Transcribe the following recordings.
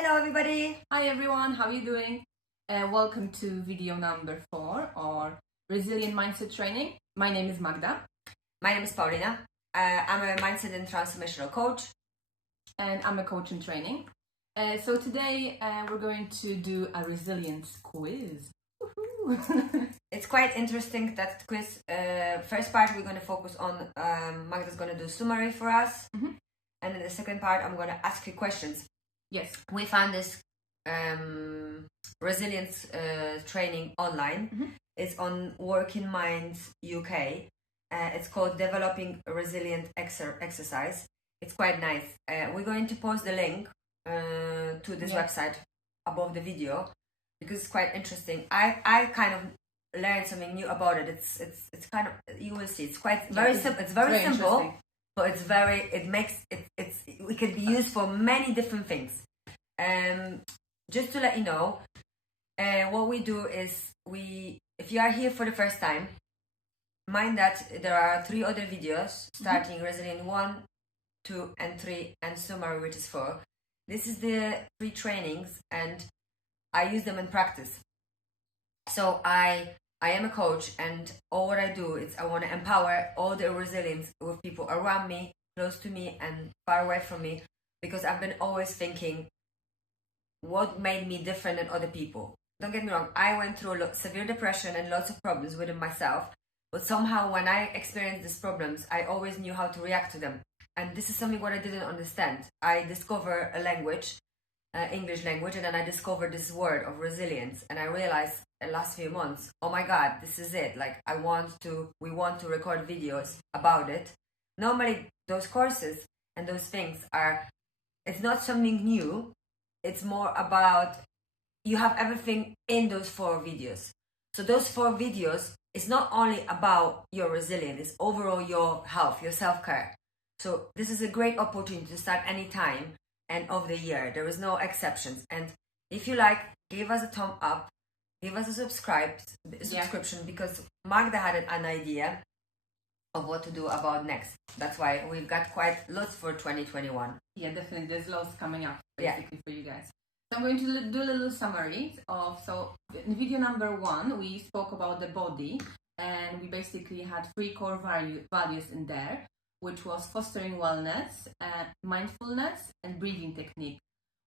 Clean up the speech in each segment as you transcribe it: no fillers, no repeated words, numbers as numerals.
Hello everybody! Hi everyone, how are you doing? Welcome to video number 4 or Resilient Mindset Training. My name is Magda. My name is Paulina. I'm a mindset and transformational coach. And I'm a coach in training. So today we're going to do a resilience quiz. It's quite interesting, that quiz. First part we're going to focus on, Magda's going to do summary for us. Mm-hmm. And in the second part I'm going to ask you questions. Yes. We found this resilience training online. Mm-hmm. It's on Working Minds UK. It's called Developing a Resilient Exercise. It's quite nice. We're going to post the link to this website above the video because it's quite interesting. I kind of learned something new about it. It's kind of, you will see, it's quite very simple. It's very simple, but it's very, it can be used for many different things. Just to let you know, what we do is if you are here for the first time, mind that there are 3 other videos starting Resilient 1, 2 and 3 and summary, which is 4. This is the 3 trainings and I use them in practice. So I am a coach, and all what I do is I want to empower all the resilience with people around me, close to me and far away from me, because I've been always thinking what made me different than other people. Don't get me wrong, I went through severe depression and lots of problems within myself, but somehow when I experienced these problems, I always knew how to react to them. And this is something what I didn't understand. I discovered a language, English language, and then I discovered this word of resilience, and I realized in the last few months, oh my god, this is it. Like, we want to record videos about it. Normally those courses and those things it's not something new. It's more about, you have everything in those 4 videos. So those 4 videos is not only about your resilience, it's overall your health, your self-care. So this is a great opportunity to start any time and of the year. There is no exceptions. And if you like, give us a thumb up, give us a subscription, because Magda had an idea of what to do about next. That's why we've got quite lots for 2021. Yeah, definitely. There's lots coming up basically for you guys. So I'm going to do a little summary so in video number 1, we spoke about the body, and we basically had 3 core values in there, which was fostering wellness, mindfulness, and breathing technique.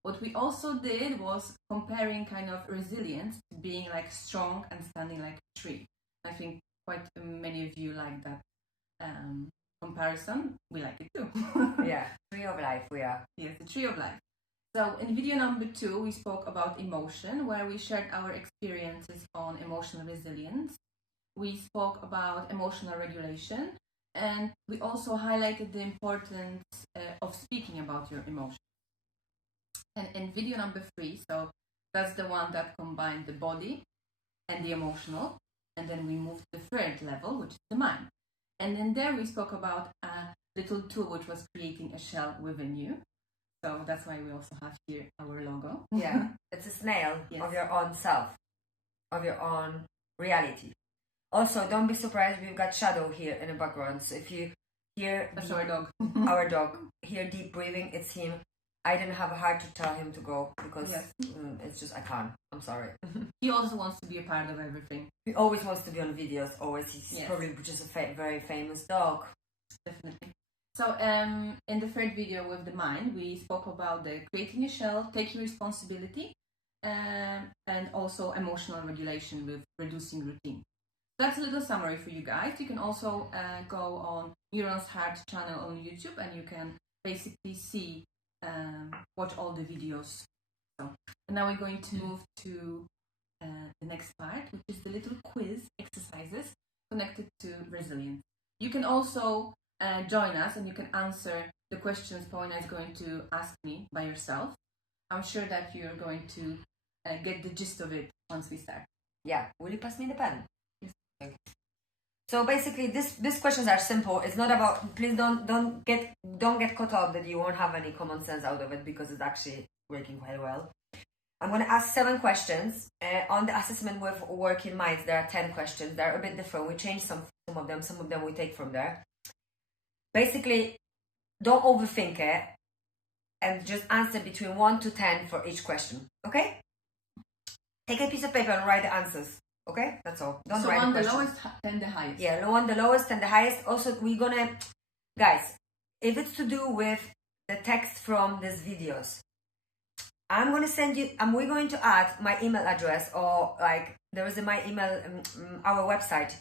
What we also did was comparing kind of resilience to being like strong and standing like a tree. I think quite many of you like that comparison. We like it too. Yeah, tree of life we are. Yes, the tree of life. So in video number 2, we spoke about emotion, where we shared our experiences on emotional resilience. We spoke about emotional regulation, and we also highlighted the importance of speaking about your emotions. And in video number 3, so that's the one that combined the body and the emotional, and then we moved to the 3rd level, which is the mind. And in there we spoke about a little tool which was creating a shell within you. So that's why we also have here our logo. Yeah, it's a snail of your own self, of your own reality. Also, don't be surprised, we've got Shadow here in the background. So if you hear our dog, our dog, hear deep breathing, it's him. I didn't have a heart to tell him to go because it's just, I can't. I'm sorry. He also wants to be a part of everything. He always wants to be on videos. Always, he's probably just a very famous dog. Definitely. So in the 3rd video with the mind, we spoke about the creating a shell, taking responsibility, and also emotional regulation with reducing routine. That's a little summary for you guys. You can also go on Neurons Heart channel on YouTube, and you can basically see, watch all the videos. So, and now we're going to move to the next part, which is the little quiz exercises connected to resilience. You can also join us, and you can answer the questions Paulina is going to ask me by yourself. I'm sure that you're going to get the gist of it once we start. Yeah. Will you pass me the pen? Yes. Okay. So basically, these questions are simple. It's not about, please don't get caught up that you won't have any common sense out of it, because it's actually working quite well. I'm going to ask 7 questions. On the assessment with Working Minds, there are 10 questions. They're a bit different. We changed some of them we take from there. Basically, don't overthink it. and just answer between 1 to 10 for each question. Okay? Take a piece of paper and write the answers. Okay? That's all. Don't write the questions. 1 the lowest, 10 the highest. Yeah, 1 the lowest and the highest. Also, we're gonna, guys, if it's to do with the text from these videos, I'm gonna send you, we're going to add my email address, or like there is my email, our website.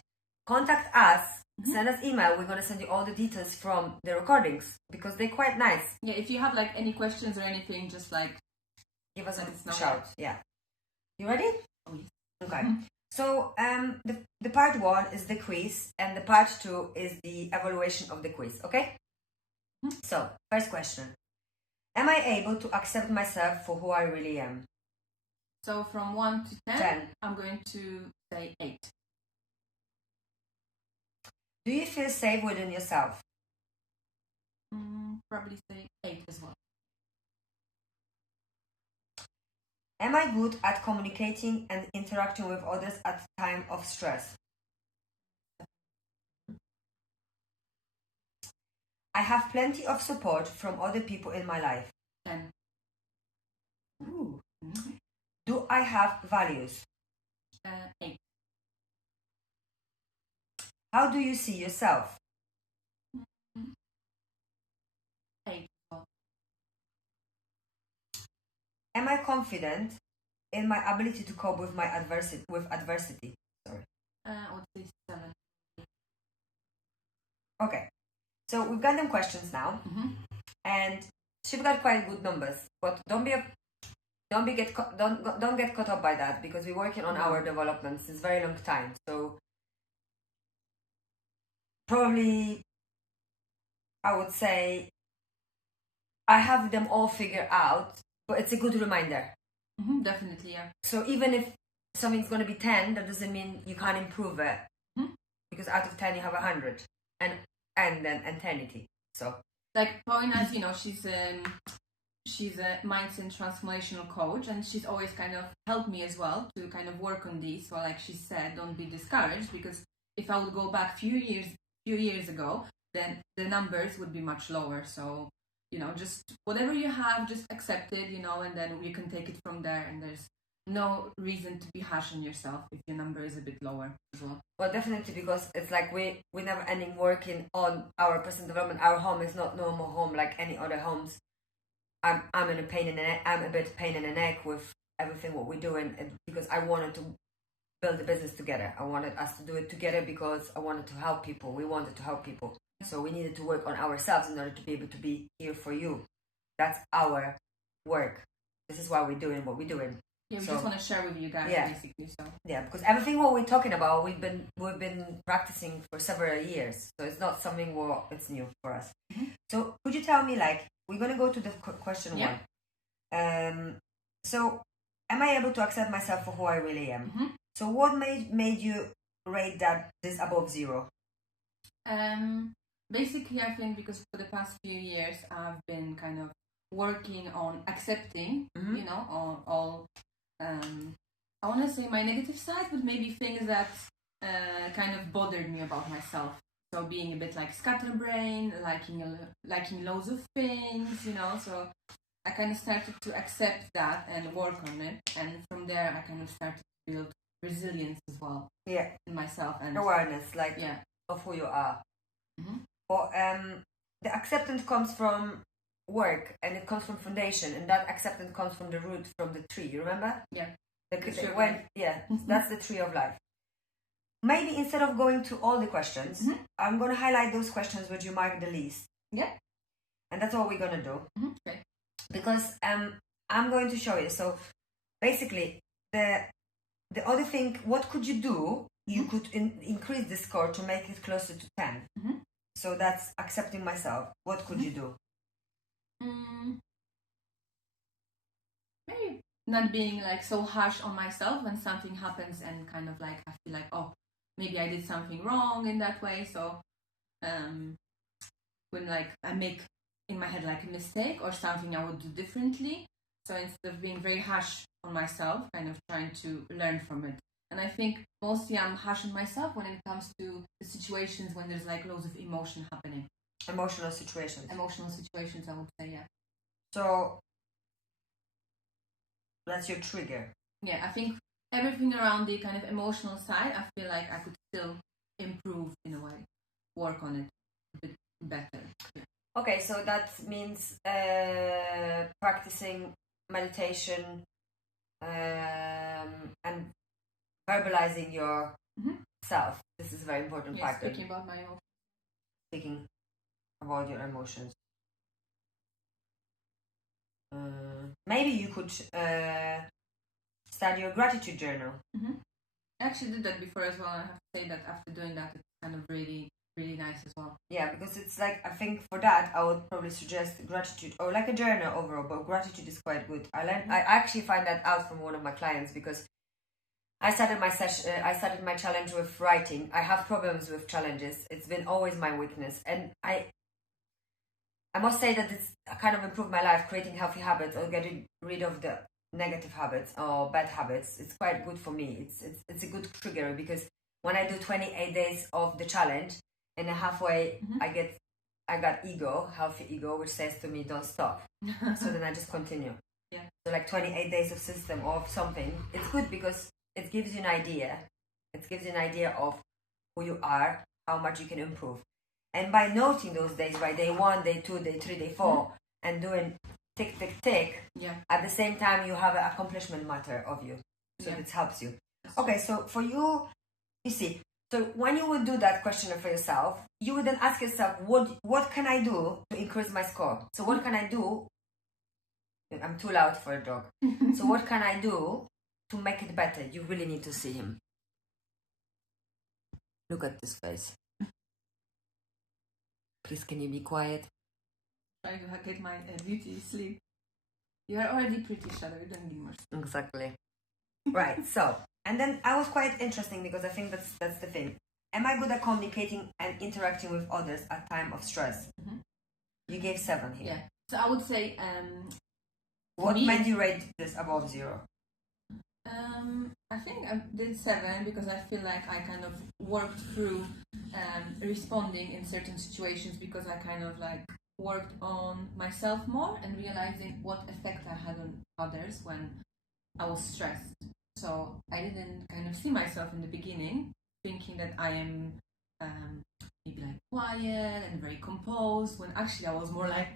Contact us, send us email. We're gonna send you all the details from the recordings because they're quite nice. Yeah, if you have like any questions or anything, just like give us a shout. Yeah. You ready? Oh, yes. Okay. So the part 1 is the quiz, and the part 2 is the evaluation of the quiz. Okay. So first question: am I able to accept myself for who I really am? So from 1 to 10, I'm going to say 8. Do you feel safe within yourself? Probably say 8 as well. Am I good at communicating and interacting with others at time of stress? I have plenty of support from other people in my life. 10. Ooh. Do I have values? 8. How do you see yourself? 8. Am I confident in my ability to cope with my adversity? Sorry. I would say 7. Okay. So we've got them questions now, and she's got quite good numbers. But don't get caught up by that, because we're working on our development since very long time. So probably I would say I have them all figured out, but it's a good reminder. Definitely, yeah. So even if something's going to be 10, that doesn't mean you can't improve it, because out of 10 you have 100, and then eternity. So like Paulina, you know, she's a mindset transformational coach, and she's always kind of helped me as well to kind of work on these. So like she said, don't be discouraged, because if I would go back few years ago, then the numbers would be much lower. So, you know, just whatever you have, just accept it, you know, and then you can take it from there. And there's no reason to be harsh on yourself if your number is a bit lower as well. Well, definitely, because it's like we never ending working on our personal development. Our home is not normal home like any other homes. I'm in a pain in the neck. I'm a bit pain in the neck with everything what we're doing, because I wanted to build the business together. I wanted us to do it together because I wanted to help people. We wanted to help people. So we needed to work on ourselves in order to be able to be here for you. That's our work. This is why we're doing what we're doing. Yeah, we just want to share with you guys, basically. So yeah, because everything what we're talking about, we've been practicing for several years. So it's not something it's new for us. So could you tell me, like, we're gonna go to the question 1. So am I able to accept myself for who I really am? So what made you rate this above 0? Basically, I think because for the past few years I've been kind of working on accepting, you know, all I want to say my negative side, but maybe things that kind of bothered me about myself. So being a bit like scatterbrain, liking loads of things, you know. So I kind of started to accept that and work on it, and from there I kind of started to build resilience as well. Yeah. In myself and awareness, like of who you are. But the acceptance comes from work, and it comes from foundation, and that acceptance comes from the root, from the tree. You remember? Yeah. That's the tree of life. Maybe instead of going to all the questions, I'm going to highlight those questions which you mark the least. Yeah. And that's all we're going to do. Okay. Because I'm going to show you. So basically, the other thing, what could you do? You could increase the score to make it closer to 10. So that's accepting myself. What could you do? Maybe not being like so harsh on myself when something happens, and kind of like I feel like, oh, maybe I did something wrong in that way. So when like I make in my head like a mistake or something I would do differently, so instead of being very harsh on myself, kind of trying to learn from it. And I think mostly I'm harsh on myself when it comes to the situations when there's like loads of emotion happening. Emotional situations, I would say, yeah. So that's your trigger. Yeah, I think everything around the kind of emotional side, I feel like I could still improve in a way, work on it a bit better. Yeah. Okay, so that means practicing meditation and verbalizing your self. This is a very important Yes, factor. speaking about my emotions. Speaking about your emotions. Maybe you could start your gratitude journal. I actually did that before as well. I have to say that after doing that, it's kind of really, really nice as well. Yeah, because it's like, I think for that I would probably suggest gratitude or like a journal overall, but gratitude is quite good. I actually find that out from one of my clients because I started my challenge with writing. I have problems with challenges. It's been always my weakness, and I must say that it's kind of improved my life, creating healthy habits or getting rid of the negative habits or bad habits. It's quite good for me. It's a good trigger because when I do 28 days of the challenge and halfway I got healthy ego, which says to me, don't stop. So then I just continue. Yeah. So like 28 days of system or something. It's good because it gives you an idea. It gives you an idea of who you are, how much you can improve. And by noting those days, by day 1, day 2, day 3, day 4, and doing tick, tick, tick, at the same time you have an accomplishment matter of you. So it helps you. Okay, so for you, you see, so when you would do that questionnaire for yourself, you would then ask yourself, what can I do to increase my score? So what can I do? I'm too loud for a dog. So what can I do to make it better? You really need to see him. Look at this face. Please, can you be quiet? Trying to get my beauty sleep. You are already pretty, Shadow. You don't need more sleep. Exactly. Right. So, and then I was quite interesting because I think that's the thing. Am I good at communicating and interacting with others at time of stress? You gave 7 here. Yeah. So I would say. What made you rate this above 0? I think I did 7 because I feel like I kind of worked through responding in certain situations because I kind of like worked on myself more and realizing what effect I had on others when I was stressed. So I didn't kind of see myself in the beginning thinking that I am maybe like quiet and very composed when actually I was more like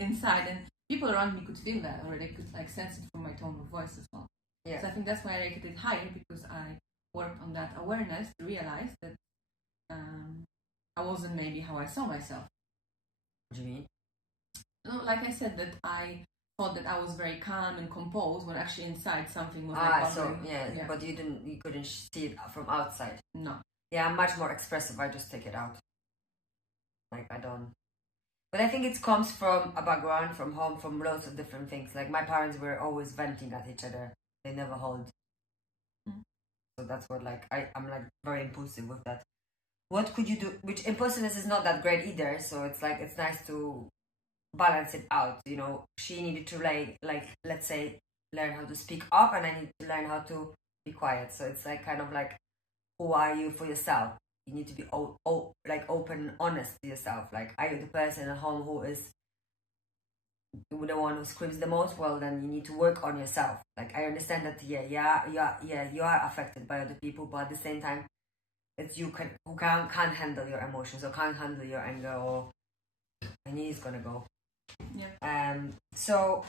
inside, and people around me could feel that, or they could like sense it from my tone of voice as well. Yeah. So I think that's why I rated it higher, because I worked on that awareness to realize that I wasn't maybe how I saw myself. What do you mean? No, like I said, that I thought that I was very calm and composed when actually inside something was like bothering. So but you couldn't see it from outside. No. Yeah, I'm much more expressive. I just take it out. Like I don't. But I think it comes from a background, from home, from lots of different things. Like my parents were always venting at each other. They never hold. So that's what I'm like very impulsive with that. What could you do? Which impulsiveness is not that great either. So it's like it's nice to balance it out. You know, she needed to like let's say learn how to speak up, and I need to learn how to be quiet. So it's like kind of like, who are you for yourself? You need to be like open and honest to yourself. Like, are you the person at home who is the one who screams the most? Well, then you need to work on yourself. Like, I understand that you are affected by other people, but at the same time, it's you who can't handle your emotions or can't handle your anger, or my knee is gonna go. Yeah. So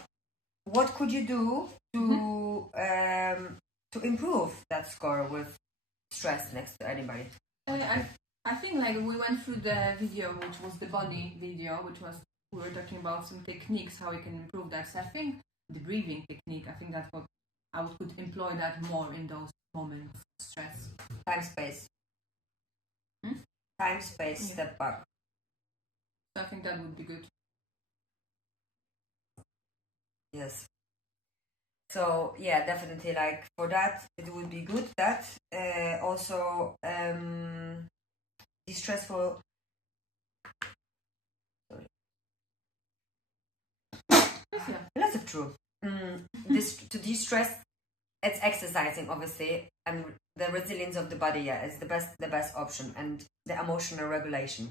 what could you do to improve that score with stress next to anybody? I think like we went through the video, which was the body video, which was we were talking about some techniques how we can improve that. So I think the breathing technique, I think that's what I could employ that more in those moments of stress. Time space. Time space. Step back. So I think that would be good. Yes. So yeah, definitely. Like for that, it would be good. That also distressful. Sorry. Yeah. That's true. This to de-stress, it's exercising obviously, and the resilience of the body. Yeah, is the best option, and the emotional regulation.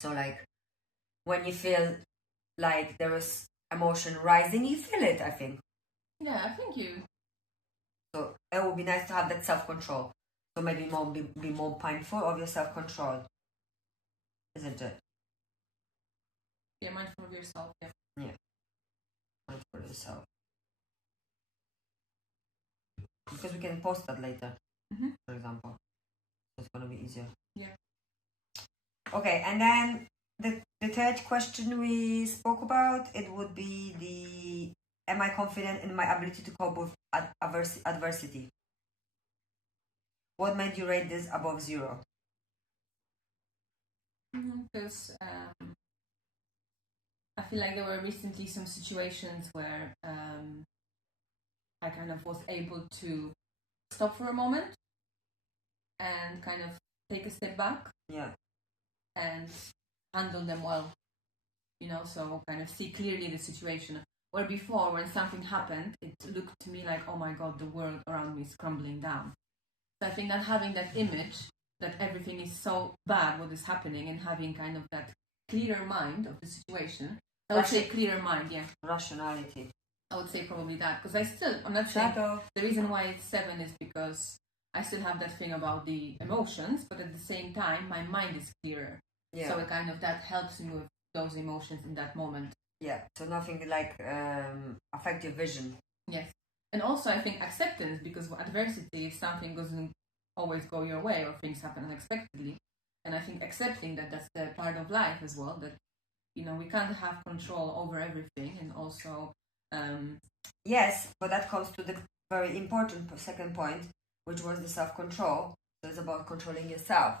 So like when you feel like there is emotion rising, you feel it, I think. Yeah, I think you. So it would be nice to have that self-control. So maybe be more mindful of your self-control, isn't it? Yeah, mindful of yourself. Yeah. Yeah. Mindful of yourself. Because we can post that later, for example. So it's gonna be easier. Yeah. Okay, and then the third question we spoke about, it would be am I confident in my ability to cope with adversity? What made you rate this above 0? Because I feel like there were recently some situations where I kind of was able to stop for a moment and kind of take a step back. Yeah. And handle them well, so kind of see clearly the situation. Where before, when something happened, it looked to me like, oh my god, the world around me is crumbling down. So I think that having that image that everything is so bad, what is happening, and having kind of that clearer mind of the situation. I would say clearer mind, yeah. Rationality. I would say probably that, because I'm not saying the reason why it's 7 is because I still have that thing about the emotions, but at the same time, my mind is clearer. Yeah. So it kind of that helps me with those emotions in that moment. Yeah. So nothing like affect your vision. Yes. And also I think acceptance, because adversity, if something doesn't always go your way or things happen unexpectedly, and I think accepting that that's the part of life as well, that we can't have control over everything, and also yes, but that comes to the very important second point, which was the self-control. So it's about controlling yourself.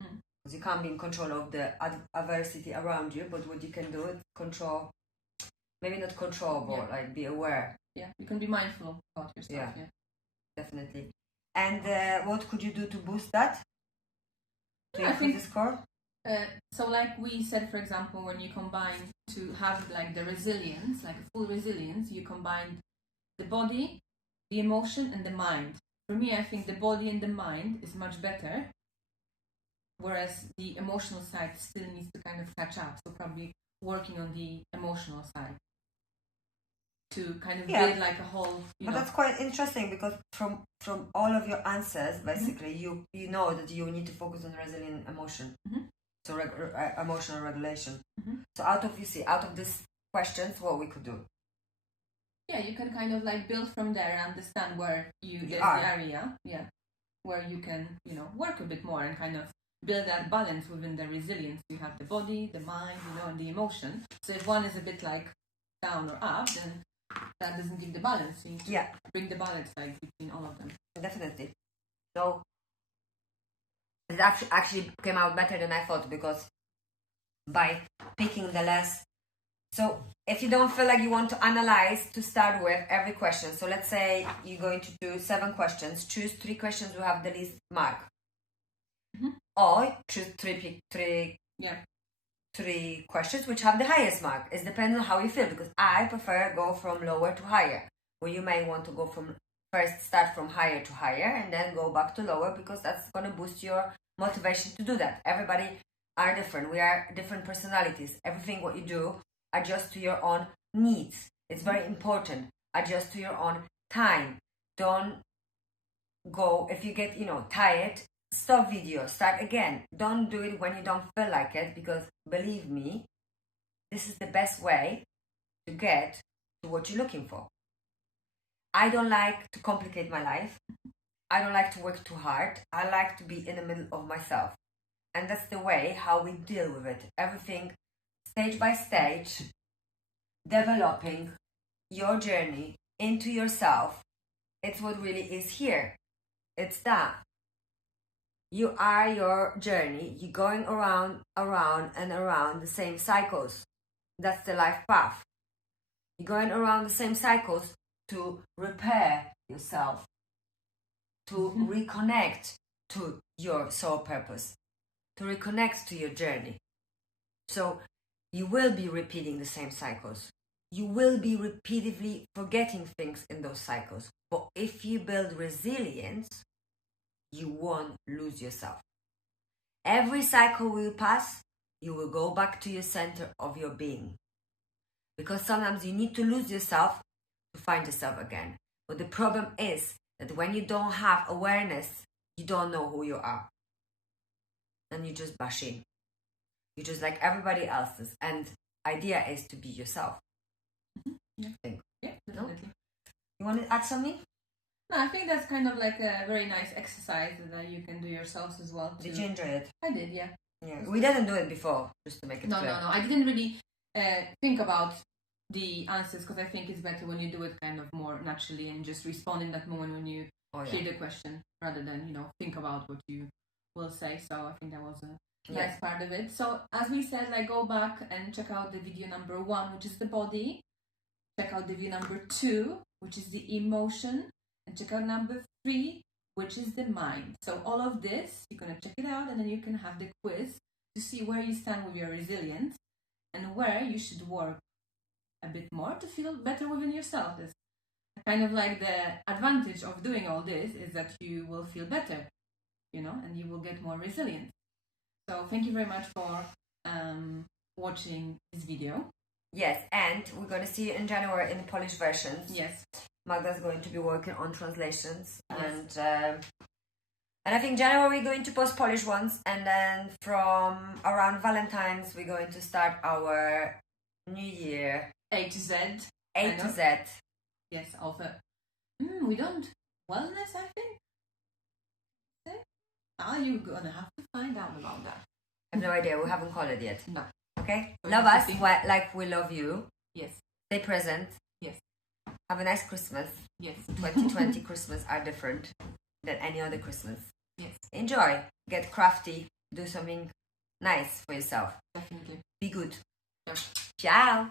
Because you can't be in control of the adversity around you, but what you can do is control, maybe not control, but like be aware. Yeah, you can be mindful about yourself. Yeah, definitely. And what could you do to boost that? To increase the score? So like we said, for example, when you combine to have like the resilience, like a full resilience, you combine the body, the emotion, and the mind. For me, I think the body and the mind is much better, whereas the emotional side still needs to kind of catch up. So probably working on the emotional side to kind of build like a whole. But that's quite interesting, because from all of your answers, basically, you know that you need to focus on resilient emotion. So emotional regulation. So out of these questions, what we could do? Yeah, you can kind of like build from there and understand where there's the area, where you can work a bit more and kind of build that balance within the resilience. You have the body, the mind, and the emotion. So if one is a bit like down or up, then that doesn't give the balance. You need to bring the balance like between all of them. Definitely. So it actually came out better than I thought, because by picking the less. So if you don't feel like you want to analyze to start with every question, so let's say you're going to do 7 questions, choose 3 questions who have the least mark. Or choose three questions which have the highest mark. It depends on how you feel, because I prefer go from lower to higher. Or you may want to go start from higher to higher and then go back to lower, because that's going to boost your motivation to do that. Everybody are different. We are different personalities. Everything what you do, adjust to your own needs. It's very important. Adjust to your own time. Don't go, if you get, tired, stop video, start again. Don't do it when you don't feel like it, because believe me, this is the best way to get to what you're looking for. I don't like to complicate my life. I don't like to work too hard. I like to be in the middle of myself. And that's the way how we deal with it. Everything stage by stage, developing your journey into yourself. It's what really is here. It's that. You are your journey. You're going around and around the same cycles. That's the life path. You're going around the same cycles to repair yourself, to reconnect to your soul purpose, to reconnect to your journey. So you will be repeating the same cycles. You will be repeatedly forgetting things in those cycles. But if you build resilience, you won't lose yourself. Every cycle will pass, you will go back to your center of your being. because sometimes you need to lose yourself to find yourself again. But the problem is that when you don't have awareness, you don't know who you are. And you just bash in. You're just like everybody else's. And idea is to be yourself. Yeah. Yeah, definitely. No? You want to add something? No, I think that's kind of like a very nice exercise that you can do yourselves as well. Did you enjoy it? I did, yeah. Yeah. We didn't do it before, just to make it No, clear. I didn't really think about the answers, because I think it's better when you do it kind of more naturally and just respond in that moment when you hear the question, rather than, think about what you will say. So I think that was a nice part of it. So as we said, like, go back and check out the video number 1, which is the body. Check out the video number 2, which is the emotion. And check out number 3, which is the mind. So all of this, you're going to check it out, and then you can have the quiz to see where you stand with your resilience and where you should work a bit more to feel better within yourself. It's kind of like the advantage of doing all this is that you will feel better, and you will get more resilient. So thank you very much for watching this video. Yes, and we're going to see you in January in Polish versions. Yes. Magda's going to be working on translations. Yes. And I think January we're going to post Polish ones, and then from around Valentine's we're going to start our New Year. A to Z. A to Z. Yes, also. We don't. Wellness, I think. You're going to have to find out about that. I have no idea. We haven't called it yet. No. Okay? Love us like we love you. Yes. Stay present. Yes. Have a nice Christmas. Yes. 2020 Christmas are different than any other Christmas. Yes. Enjoy. Get crafty. Do something nice for yourself. Definitely. Be good. Yeah. Ciao.